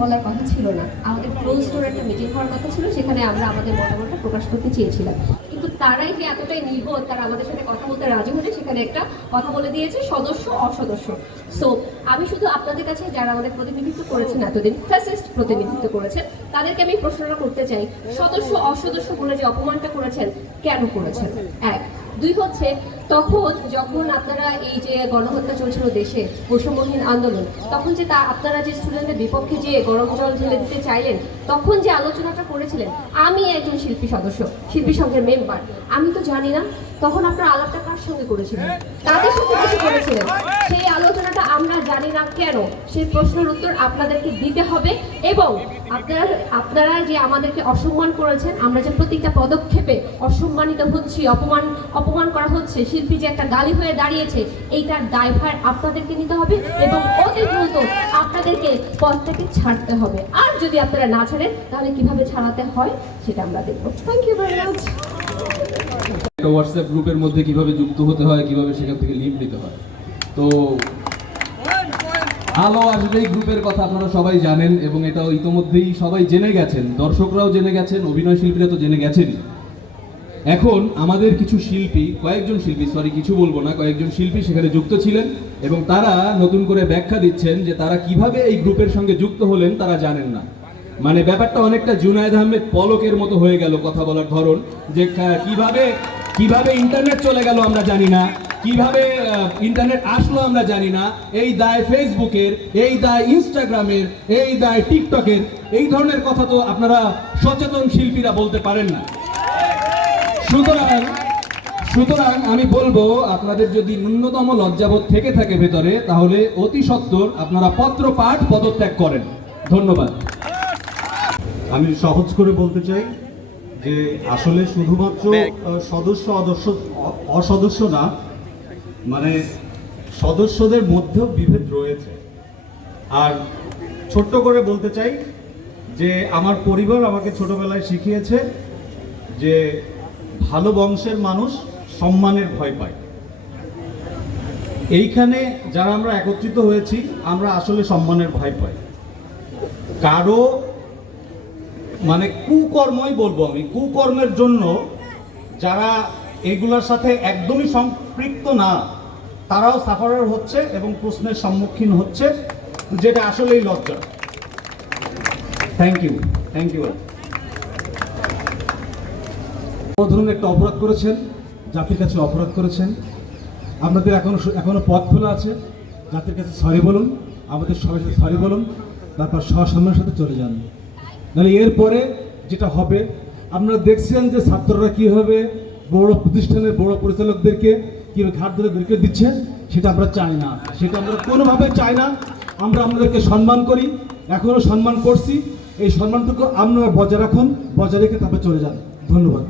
বলার কথা ছিল না। আমাদের ক্লোজ ডোর একটা মিটিং হওয়ার কথা ছিল, সেখানে আমরা আমাদের মতামতটা প্রকাশ করতে চেয়েছিলাম। কিন্তু তারাই যে এতটাই নির্বোধ, তারা আমাদের সাথে কথা বলতে রাজি হলে সেখানে একটা কথা বলে দিয়েছে, সদস্য, অসদস্য। সো আমি শুধু আপনাদের কাছে যারা আমাদের প্রতিনিধিত্ব করেছেন, এতদিন ফ্যাসিস্ট প্রতিনিধিত্ব করেছেন, তাদেরকে আমি প্রশ্নটা করতে চাই। সদস্য, অসদস্য বলে যে অপমানটা করেছেন, কেন করেছেন? এক দুই হচ্ছে, তখন যখন আপনারা এই যে গণহত্যা চলছিল দেশে, বৈষম্যহীন আন্দোলন, তখন যে তা আপনারা যে স্টুডেন্টদের বিপক্ষে যে গরম জল ঢেলে দিতে চাইলেন, তখন যে আলোচনাটা করেছিলেন, আমি একজন শিল্পী সদস্য, শিল্পী সংঘের মেম্বার আমি তো জানি না, তখন আপনারা আলাপটা কার সঙ্গে করেছিলেন? কাদের সাথে বসে করেছিলেন? সেই আলোচনাটা আমরা জানি না কেন, সেই প্রশ্নের উত্তর আপনাদেরকে দিতে হবে এবং আপনারা আপনারা যে আমাদেরকে অসম্মান করেছেন, আমরা যে প্রতিটা পদক্ষেপে অসম্মানিত হচ্ছি, অপমান অপমান করা হচ্ছে। শিল্পী যে একটা গালি হয়ে দাঁড়িয়েছে এইটার দায়ভার আপনাদেরকে নিতে হবে এবং অতি দ্রুত আপনাদেরকে পদটাকে ছাড়তে হবে। আর যদি আপনারা না ছাড়েন, তাহলে কীভাবে ছাড়াতে হয় সেটা আমরা দেখব। থ্যাংক ইউ ভেরি মাচ একটা হোয়াটসঅ্যাপ গ্রুপের মধ্যে কীভাবে যুক্ত হতে হয়, কীভাবে সেখান থেকে লিভ নিতে হয়। তো আলো আসবে এই গ্রুপের কথা আপনারা সবাই জানেন এবং এটা ইতোমধ্যেই সবাই জেনে গেছেন, দর্শকরাও জেনে গেছেন, অভিনয় শিল্পীরা তো জেনে গেছেনই। এখন আমাদের কিছু শিল্পী, কয়েকজন শিল্পী সরি কিছু বলব না, কয়েকজন শিল্পী সেখানে যুক্ত ছিলেন এবং তারা নতুন করে ব্যাখ্যা দিচ্ছেন যে তারা কীভাবে এই গ্রুপের সঙ্গে যুক্ত হলেন তারা জানেন না। মানে ব্যাপারটা অনেকটা জুনায়দ আহমেদ পলকের মতো হয়ে গেল কথা বলার ধরন, যে কীভাবে কীভাবে ইন্টারনেট চলে গেল আমরা জানি না, কীভাবে ইন্টারনেট আসলো আমরা জানি না, এই দায় ফেসবুকের এই দায় ইনস্টাগ্রামের এই দায় টিকটকের এই ধরনের কথা তো আপনারা সচেতন শিল্পীরা বলতে পারেন না। সুতরাং সুতরাং আমি বলব আপনাদের যদি ন্যূনতম লজ্জাবোধ থেকে থাকে ভেতরে তাহলে অতি সত্বর আপনারা পত্র পাঠ পদত্যাগ করেন। ধন্যবাদ। আমি সহজ করে বলতে চাই যে আসলে শুধুমাত্র সদস্য অদস্য অসদস্য না মানে সদস্যদের মধ্যেও বিভেদ রয়েছে। আর ছোট্ট করে বলতে চাই যে আমার পরিবার আমাকে ছোটবেলায় শিখিয়েছে যে ভালো বংশের মানুষ সম্মানের ভয় পায়। এইখানে যারা আমরা একত্রিত হয়েছি, আমরা আসলে সম্মানের ভয় পাই। কারও মানে কুকর্মই বলব আমি, কুকর্মের জন্য যারা এগুলোর সাথে একদমই সম্পৃক্ত না, তারাও সাফারার হচ্ছে এবং প্রশ্নের সম্মুখীন হচ্ছে, যেটা আসলেই লজ্জা। থ্যাংক ইউ থ্যাংক ইউ বড় ধরনের একটা অপরাধ করেছেন, জাতির কাছে অপরাধ করেছেন। আপনাদের এখনও এখনও পথ খোলা আছে। জাতির কাছে সরি বলুন, আমাদের সবাই সাথে সরি বলুন, তারপর সসম্মানের সাথে চলে যান। নাহলে এরপরে যেটা হবে, আপনারা দেখছেন যে ছাত্ররা কীভাবে বড় প্রতিষ্ঠানের বড় পরিচালকদেরকে কীভাবে ঘাট ধরে বের করে দিচ্ছেন সেটা আমরা চাই না। সেটা আমরা কোনোভাবে চাই না। আমরা আমাদেরকে সম্মান করি এখনও সম্মান করছি। এই সম্মানটুকু আপনারা বজায় রাখুন, বজায় রেখে তারপর চলে যান। ধন্যবাদ।